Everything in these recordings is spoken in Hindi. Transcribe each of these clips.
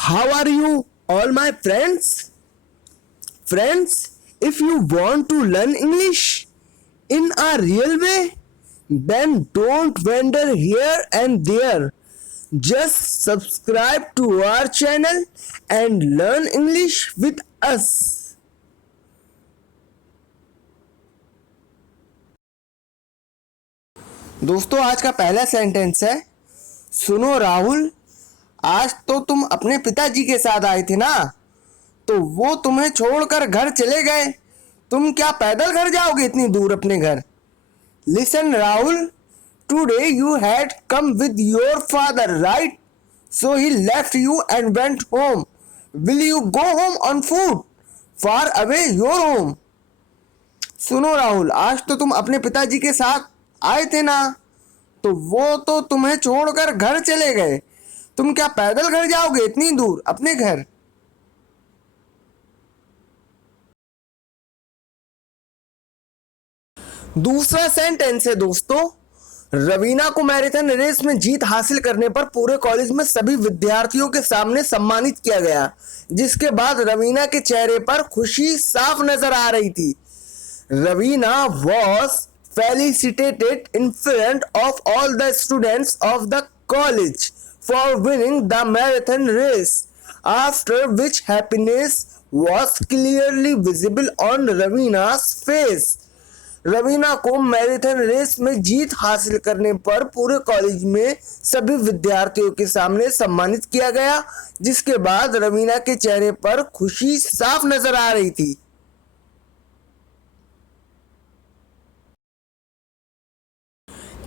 How are you, all my friends? Friends, if you want to learn English in a real way, then don't wander here and there. Just subscribe to our channel and learn English with us. दोस्तों आज का पहला सेंटेंस है, सुनो राहुल, आज तो तुम अपने पिताजी के साथ आए थे ना, तो वो तुम्हें छोड़कर घर चले गए। तुम क्या पैदल घर जाओगे इतनी दूर अपने घर? Listen Rahul, today you had come with your father right, so he left you and went home. Will you go home on foot far away your home? सुनो राहुल, आज तो तुम अपने पिताजी के साथ आए थे ना, तो वो तो तुम्हें छोड़कर घर चले गए। तुम क्या पैदल घर जाओगे इतनी दूर अपने घर? दूसरा सेंटेंस है दोस्तों, रवीना को मैराथन रेस में जीत हासिल करने पर पूरे कॉलेज में सभी विद्यार्थियों के सामने सम्मानित किया गया, जिसके बाद रवीना के चेहरे पर खुशी साफ नजर आ रही थी। Raveena was felicitated in front of all the students of the college for winning the marathon race, after which happiness was clearly visible on Ravina's face. Raveena को मैराथन रेस में जीत हासिल करने पर पूरे कॉलेज में सभी विद्यार्थियों के सामने सम्मानित किया गया, जिसके बाद रवीना के चेहरे पर खुशी साफ नजर आ रही थी।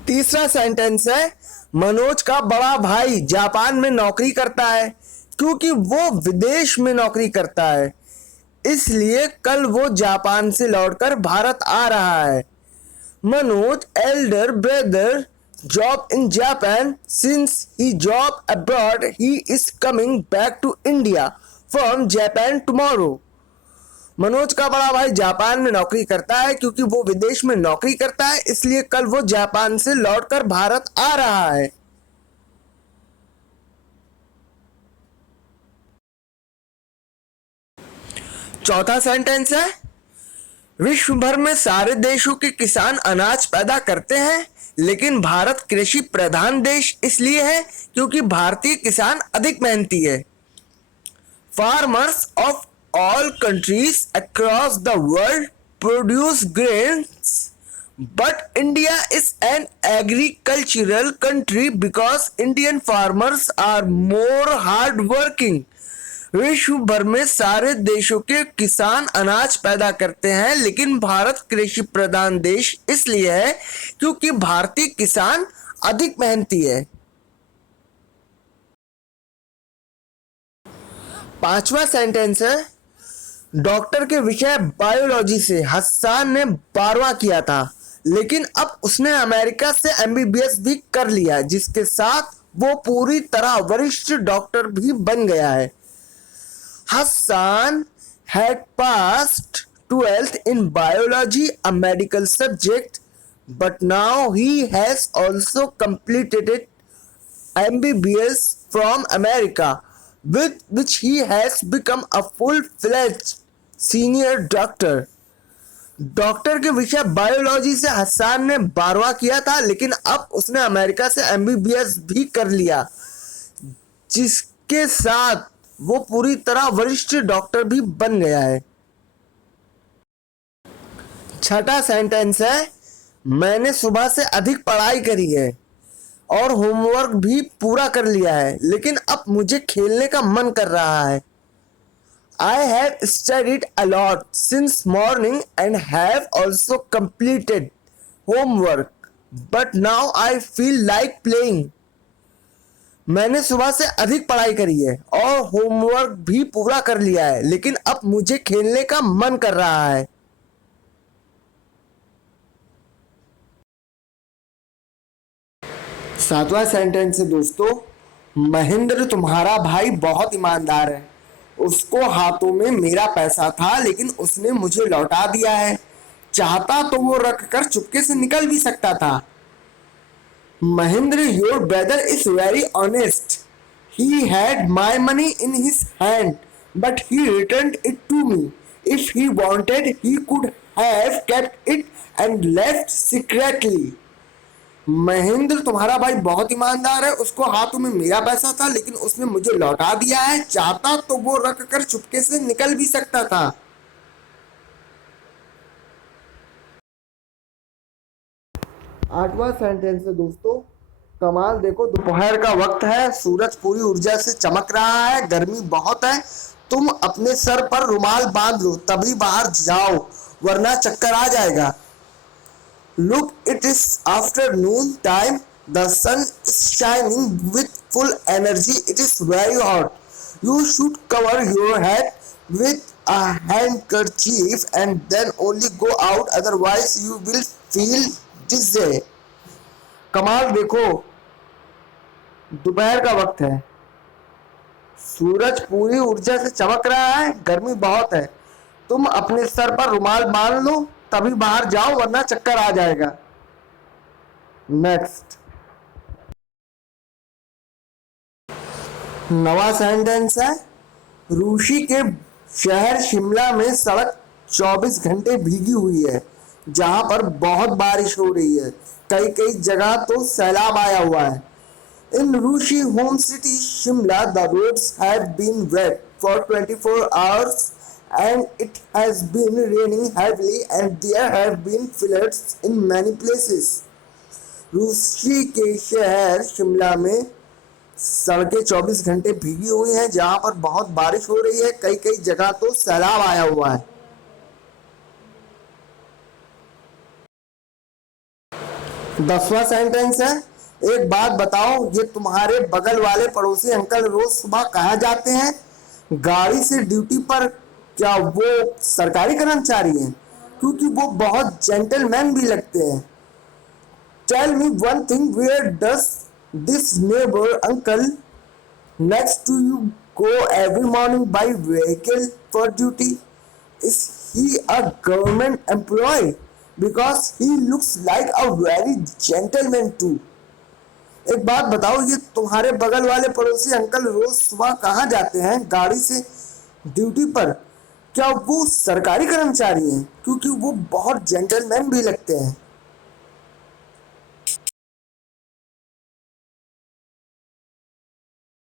तीसरा सेंटेंस है, मनोज का बड़ा भाई जापान में नौकरी करता है, क्योंकि वो विदेश में नौकरी करता है, इसलिए कल वो जापान से लौटकर भारत आ रहा है। Manoj elder brother job in Japan, since he job abroad he is coming back to India from Japan tomorrow. Manoj का बड़ा भाई जापान में नौकरी करता है, क्योंकि वो विदेश में नौकरी करता है, इसलिए कल वो जापान से लौटकर भारत आ रहा है। चौथा सेंटेंस है, विश्व भर में सारे देशों के किसान अनाज पैदा करते हैं, लेकिन भारत कृषि प्रधान देश इसलिए है क्योंकि भारतीय किसान अधिक मेहनती है। Farmers of all countries across the world produce grains, but India is an agricultural country because Indian farmers are more hardworking. विश्व भर में सारे देशों के किसान अनाज पैदा करते हैं, लेकिन भारत कृषि प्रधान देश इसलिए है क्योंकि भारतीय किसान अधिक मेहनती है। पांचवा सेंटेंस है, डॉक्टर के विषय बायोलॉजी से हसन ने 12वां किया था, लेकिन अब उसने अमेरिका से एमबीबीएस भी कर लिया, जिसके साथ वो पूरी तरह वरिष्ठ डॉक्टर भी बन गया है। Hasan had passed 12th in biology, a medical subject, but now he has also completed MBBS from America, with which he has become a full-fledged senior doctor. Doctor के विषय बायोलॉजी से हसन ने 12वां किया था, लेकिन अब उसने अमेरिका से एमबीबीएस भी कर लिया, जिसके साथ वो पूरी तरह वरिष्ठ डॉक्टर भी बन गया है। छठा सेंटेंस है, मैंने सुबह से अधिक पढ़ाई करी है और होमवर्क भी पूरा कर लिया है, लेकिन अब मुझे खेलने का मन कर रहा है। I have studied a lot since morning and have also completed homework, but now I feel like playing. मैंने सुबह से अधिक पढ़ाई करी है और होमवर्क भी पूरा कर लिया है, लेकिन अब मुझे खेलने का मन कर रहा है। सातवां सेंटेंस है दोस्तों, महेंद्र तुम्हारा भाई बहुत ईमानदार है, उसको हाथों में मेरा पैसा था, लेकिन उसने मुझे लौटा दिया है। चाहता तो वो रख कर चुपके से निकल भी सकता था। Mahendra your brother is very honest, He had my money in his hand, but he returned it to me. If he wanted, he could have kept it and left secretly. Mahendra तुम्हारा भाई बहुत ईमानदार है, उसको हाथों में मेरा पैसा था लेकिन उसने मुझे लौटा दिया है। चाहता तो वो रख कर चुपके से निकल भी सकता था। 8वां सेंटेंस है दोस्तों, कमाल देखो, दोपहर का वक्त है, सूरज पूरी ऊर्जा से चमक रहा है, गर्मी बहुत है, तुम अपने सर पर रुमाल बांध लो तभी बाहर जाओ वरना चक्कर आ जाएगा। Look, it is afternoon time. The sun is shining with full energy. It is very hot. You should cover your head with a handkerchief and then only go out. Otherwise, you will feel dizzy. कमाल देखो, दोपहर का वक्त है, सूरज पूरी ऊर्जा से चमक रहा है, गर्मी बहुत है, तुम अपने सर पर रुमाल बांध लो तभी बाहर जाओ वरना चक्कर आ जाएगा। नेक्स्ट 9वां सेंटेंस है, रूसी के शहर शिमला में सड़क 24 घंटे भीगी हुई है जहां पर बहुत बारिश हो रही है, कई कई जगह तो सैलाब आया हुआ है। In Rushi home city Shimla, the roads have been wet for 24 hours and it has been raining heavily and there have been floods in many places. रूसी के शहर शिमला में सड़कें 24 घंटे भीगी हुई हैं जहां पर बहुत बारिश हो रही है, कई कई जगह तो सैलाब आया हुआ है। 10वां सेंटेंस है, एक बात बताओ, ये तुम्हारे बगल वाले पड़ोसी अंकल रोज सुबह कहाँ जाते हैं? गाड़ी से ड्यूटी पर। क्या वो सरकारी कर्मचारी हैं? क्योंकि वो बहुत जेंटलमैन भी लगते हैं। Tell me one thing, where does this neighbour uncle next to you go every morning by vehicle for duty? Is he a government employee? Because he looks like a very gentleman too. एक बात बताओ, ये तुम्हारे बगल वाले पड़ोसी अंकल रोज सुबह कहाँ जाते हैं? गाड़ी से ड्यूटी पर। क्या वो सरकारी कर्मचारी हैं? क्योंकि वो बहुत जेंटलमैन भी लगते हैं।